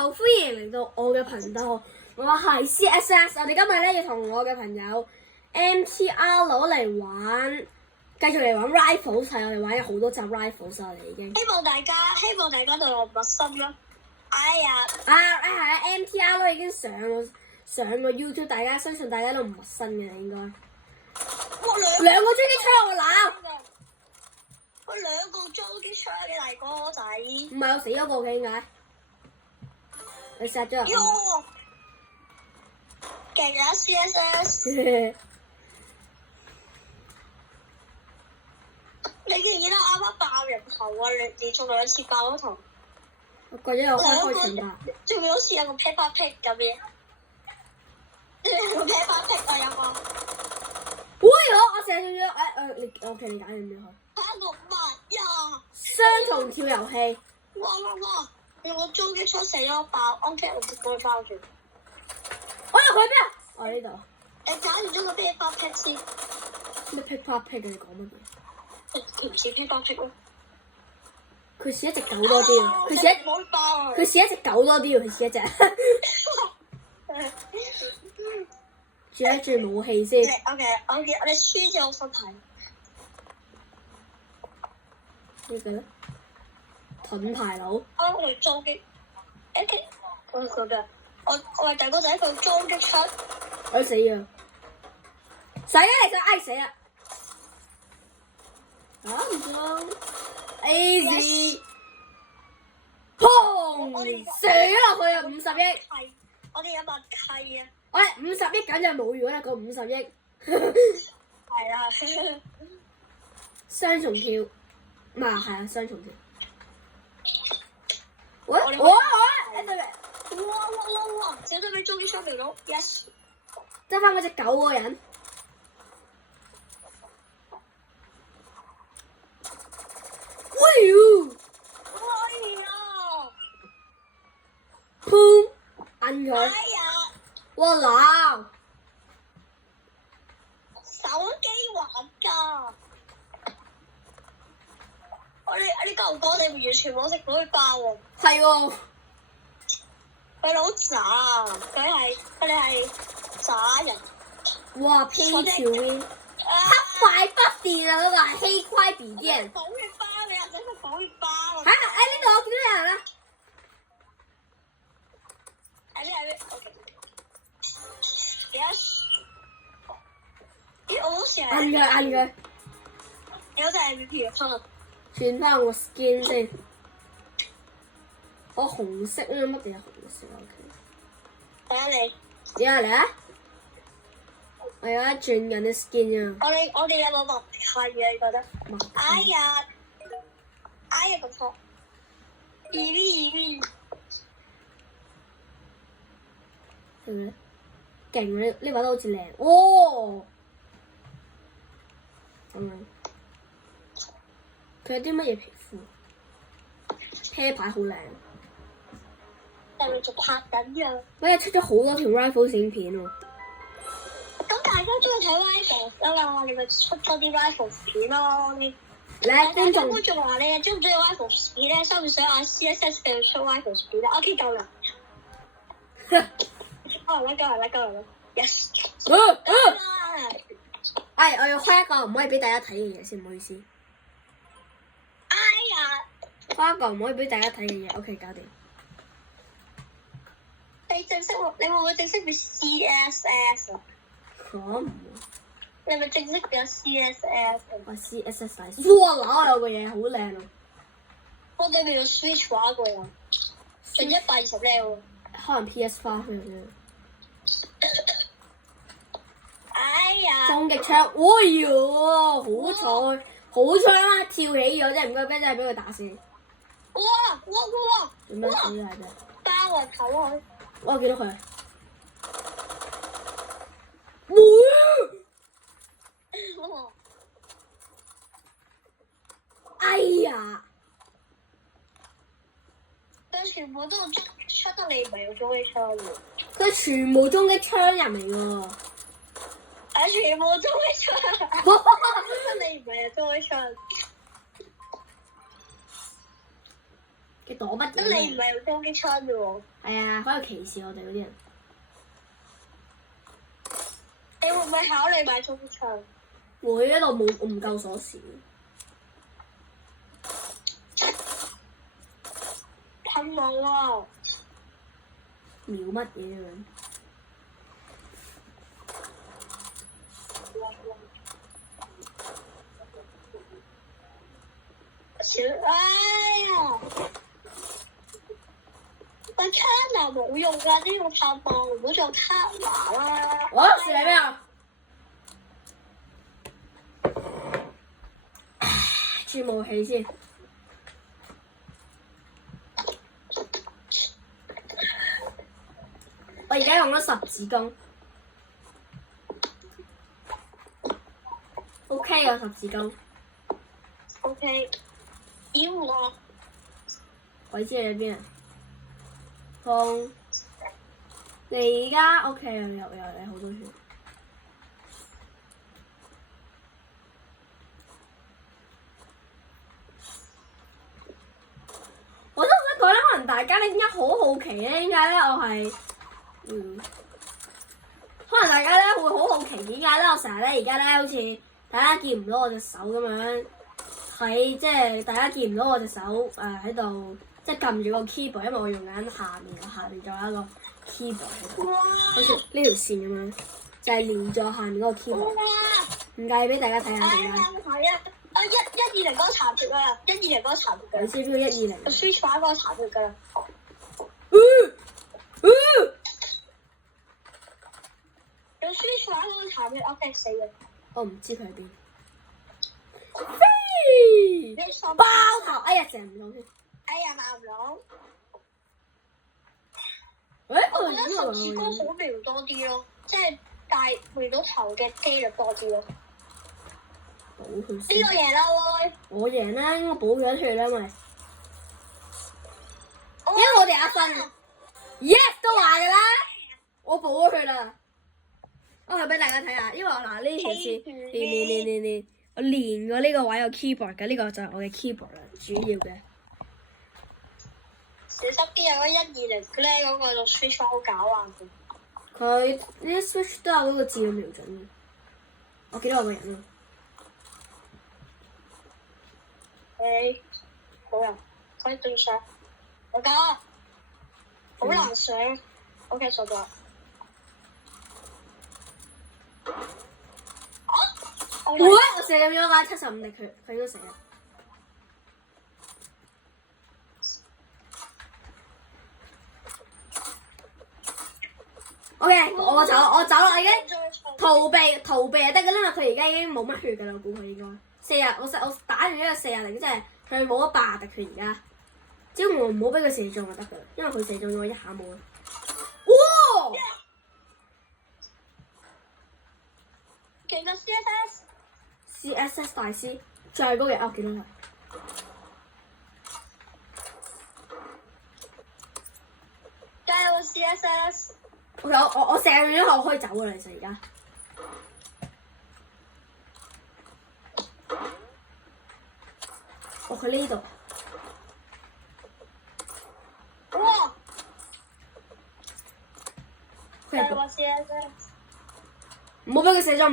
好，歡迎嚟到我嘅頻道，我係 CSS， 我哋今日咧要同我嘅朋友 MTR 攞嚟玩，繼續嚟玩 Rifles， 係我哋玩咗好多集 Rifles 我哋已經。希望大家對我陌生咯。哎呀，係啊 ，MTR 都已經上個 YouTube， 相信大家都唔陌生嘅應該。哇，兩個狙擊槍我鬧。我兩個狙擊槍嘅大哥仔。唔係我死咗個嘅點解？你殺咗人。喲，勁啊 CSS！ 你記唔記得啱啱爆人頭啊？你中兩次爆咗頭。我覺得我開情吧。仲要好似有個 Peppa Pig 咁嘅。有個 Peppa Pig 啊有個。喂我射中咗你OK你揀完咗佢。嚇6萬呀！雙重跳遊戲。哇！用個狙擊槍射咗爆 ，OK 我幫佢包住。我入去邊啊？我呢度。你揀完咗個 Peppa Pig 先。咩 Peppa Pig 你講乜嘢？唔似 Peppa Pig 咯。佢似一隻狗多啲啊！佢似一隻狗多啲啊！佢似一隻。轉武器先。OK，我哋輸咗好心睇。呢個咧，盾牌佬。我哋狙擊 ，OK， 我覺得我係大哥仔，佢狙擊槍。我死啊！死啊！你想嗌死啊！唔中 ，AZ， 砰！射咗落去啊！50億。我哋有默契啊！喂，50億梗係冇用啦，個50億。係啊。雙重跳，係啊，雙重跳。喂，你對面。哇！小隊俾狙擊槍瞄到 ，yes。得翻嗰隻狗嗰個人。喂呦！哎呀！砰！摁佢。哎呀！哇鬧！手機玩㗎。你夠唔夠？你完全冇食到佢爆喎。係喎。佢好渣，佢哋係渣人。哇！Pay to win，黑快不電啊！嗰個係黑快筆電。補血包你又整個補血包。喺呢度我見到有人啦。喺 OK。Yes。咦，我好似係。摁佢。有隻 MVP 啊！轉翻個 skin 先。我紅色啦，乜嘢紅色啊 ？OK。睇下你。點啊嚟啊！我而家轉緊啲 skin 啊。我哋有冇默契啊？你覺得？哎呀，咁錯。EV。係咪？勁呢把都好似靚。哦。咁樣。佢有啲乜嘢皮膚？啤牌好靚。係咪仲拍緊㗎？喂，出咗好多條 Rifles 影片喎。咁大家中意睇 Rifles 啊嘛，你咪出多啲 Rifles 片咯。你觀眾話你中唔中意 Rifles 片咧？想唔想按 CSS 嘅出 Rifles 片啊 ？OK 夠啦。夠啦 ，yes。我要開一個唔可以俾大家睇嘅嘢先，唔好意思。哎呀！開一個唔可以俾大家睇嘅嘢 ，OK 搞掂。你會唔會正式變 CSS 啊？唔會。你咪正式變 CSS 我 CSS 大。哇！嗱，有個嘢好靚啊！我哋變咗 Switch 畫過啊，仲120 level。可能 PS5 嘅啫。哎呀！衝擊槍，哎呦，好彩啦，跳起咗啫，唔該，真係俾佢打死。哇！做咩死啊？真係。爆啊！頭佢。我見到佢。哎呀！佢全部都出得你唔係用狙擊槍喎。佢全部衝擊槍人嚟喎。全部狙擊槍。出得你唔係用狙擊槍。嘅躲乜嘢？咁你唔係用攻擊槍啫喎？係啊，喺度歧視我哋嗰啲人。你會唔會考慮買衝擊槍？會，一路冇我唔夠鎖匙。噴霧啊！瞄乜嘢啊？哎呀！個卡拿冇用㗎，呢個炮棒唔好做卡拿啦。我是你咩啊？轉武器先。我而家用咗十字弓。OK 啊，十字弓。OK， 妖我。鬼知你喺邊啊？風，你而家 OK 啊？有你好多血。我都想講咧，可能大家咧點解好好奇咧？點解咧我係可能大家咧會好好奇點解咧我成日咧而家咧好似大家見唔到我隻手咁樣喺即係大家見唔到我隻手喺度。即係撳住個 keyboard，因為我用緊下面仲有一個 keyboard 喺度，好似呢條線咁樣，就係連咗下面嗰個 keyboard。唔介意俾大家睇下點解？係啊！120嗰個殘血啊！120嗰個殘血㗎。你知唔知120？個 switch 版嗰個殘血㗎啦。有 switch 版嗰個殘血 OK 死嘅。我唔知佢喺邊。飛！爆頭！哎呀，射唔到添。哎呀，馬唔到。我覺得十字弓好瞄多啲咯，即係大瞄到頭嘅機率多啲咯。保佢呢個贏啦喎！我贏啦，應該保咗出去啦，因為我哋1分。Yes 都話㗎啦，我保咗佢啦。我係俾大家睇下，因為嗱呢條線練，我練過呢個位有 keyboard 嘅，呢個就係我嘅 keyboard 啦，主要嘅。小心啲有嗰120咧，嗰個 switch 好搞啊！佢呢啲 switch 都有嗰個自動瞄準嘅。我記得我個人啊。好啊，可以對上。我搞，好難上。OK， 上咗。我射咗把75滴血，佢應該死啦。OK， 我走啦，已經逃避就得㗎啦。佢而家已經冇乜血㗎啦，我估佢應該我打完呢個40，即係佢冇咗80滴血而家。只要我唔好俾佢射中就得㗎啦，因為佢射中咗我一下冇啦。哇！勁過 CSS 大師，最高嘅我見到佢。加油 CSS！ OK， 我射完咗後我可以走㗎啦，其實而家。佢呢度。哇！加油 CSS！ 唔好俾佢射中，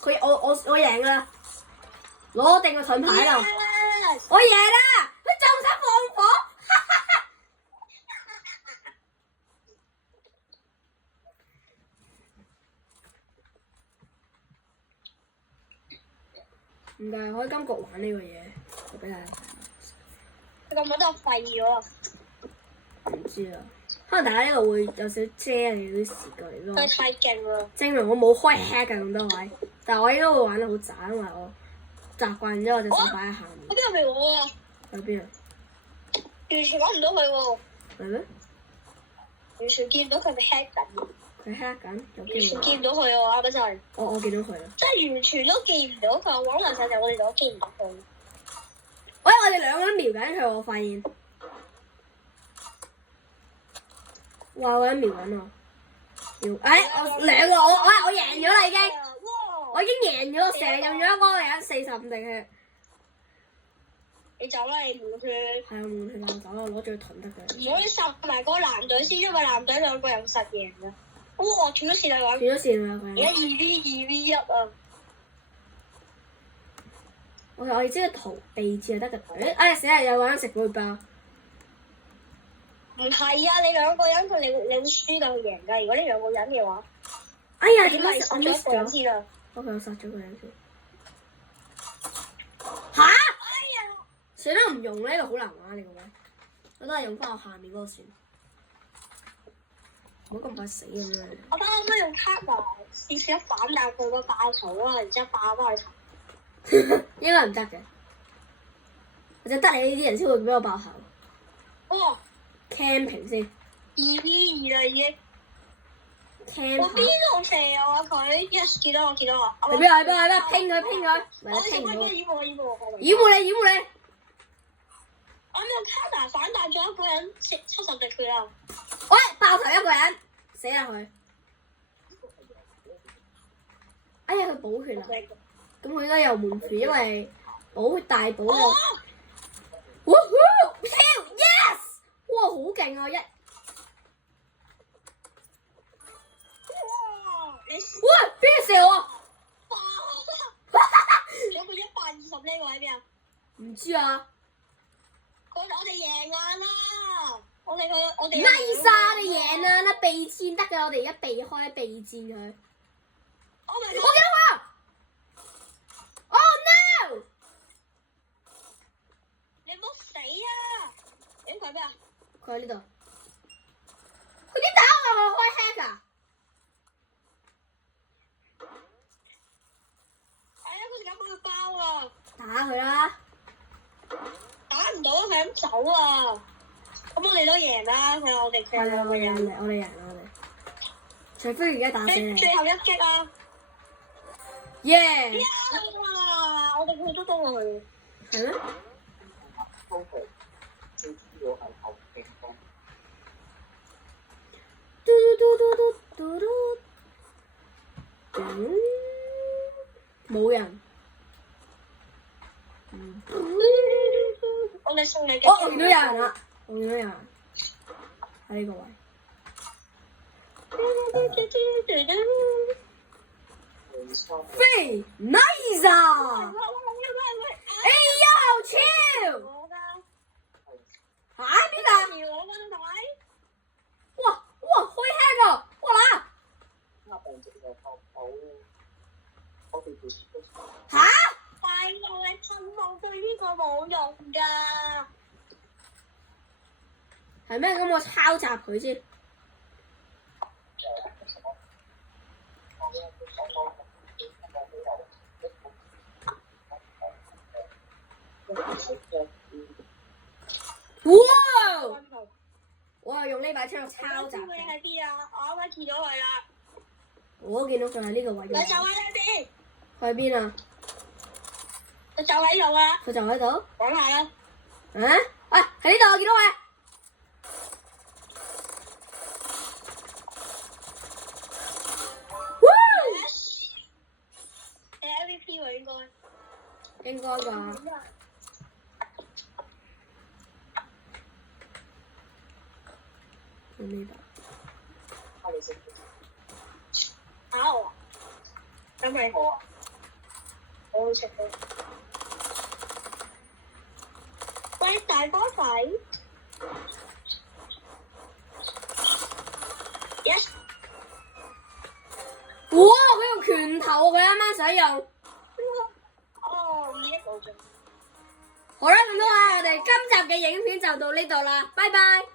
佢我贏㗎啦！攞定個盾牌啦！我贏啦！佢仲想放火！唔該，我喺金局玩呢個嘢，我俾大家睇。你咁多都廢咗啊！唔知啊，可能大家呢度會有少遮你啲視覺嚟咯。佢太勁啦！證明我冇開 hack 㗎咁多位，但係我應該會玩得好渣，因為我習慣咗我隻手擺喺下面。嗰邊係咪我啊？喺邊啊？完全揾唔到佢喎。係咩？完全見唔到佢咪 hack 緊。佢 hack 緊，有完機會。全見唔到佢喎，啱啱就係。我見到佢啦。即係完全都見唔到佢，我玩曬就我哋都見唔到佢。喂，我哋兩個人瞄緊佢，我發現。哇！我喺瞄緊我。我兩個我贏咗啦已經。我已經贏咗，射中咗嗰個人45滴血。你走啦，你滿血。係啊，滿血啦，走啦，攞住個盾得嘅。如果你殺埋嗰個藍隊先，因為藍隊兩個人實贏嘅。哇！斷咗線啦，斷咗線啦，而家2v1啊！我哋知道逃避字就得嘅。哎呀死啦！有個人食背包。唔係啊！你兩個人你會輸到贏㗎。如果你兩個人嘅話，哎呀，點解我 miss 咗次啦？我殺咗個人先。嚇！哎呀！算啦，唔用呢個好難玩，你個位。我都係用翻我下面嗰個算。唔好咁快死咁樣。我覺得我都用卡啊，試一反彈佢個爆頭啊，然之後爆翻佢頭。應該唔得嘅，或者得你呢啲人先會俾我爆頭。哇 ！camping 先。2v2啦已經。camping。我邊度射啊佢 ？Yes， 見到我。喺邊？拼佢！唔係拼佢。掩護你。我用卡拿反彈咗一個人70隻血啊！喂，爆頭一個人，死啦佢！哎呀，佢補血啊！咁佢應該有滿血，因為補血大補咗。Yes！ 哇，好勁啊！哇！邊個射我？有冇120呢個喺邊啊？唔知啊。我哋贏硬啦！我哋 nice 啊！你贏啦！啦避戰得㗎，我哋而家避開避戰佢。我見到佢！Oh no！ 你唔好死啊！佢喺邊啊？佢喺呢度。佢點打我？我開 hack 啊！哎呀！佢想幫佢包啊！打佢啦！打唔到，佢咁走啊！咁我哋都贏啦，我哋贏啦！除非而家打死你。最後一擊啊！耶！哇！我哋佢都多過佢。係咩？冇人。我哋送你嘅。我見到有人啦！喺呢個位。飛 nice 啊！哎呀，好超！嚇邊個？哇！開 hack 啊！哇啦！嚇！快樂嘅噴霧對呢個冇用㗎。係咩？咁我抄襲佢先。哇！我係用呢把槍抄襲佢。你喺邊啊？我啱啱見到佢啦。我都見到佢喺呢個位。佢就喺呢邊。佢喺邊啊？佢就喺度啊！佢就喺度。講下啦。啊？喂，喺呢度我見到佢。你 MVP 喎應該。應該㗎。用呢把。打我啊！咁你好啊？我好食嘅。喂，大波仔 ！Yes。哇！佢用拳頭，佢啱啱使用。哦，已經冇咗。好啦，咁多位，我哋今集嘅影片就到呢度啦，拜拜。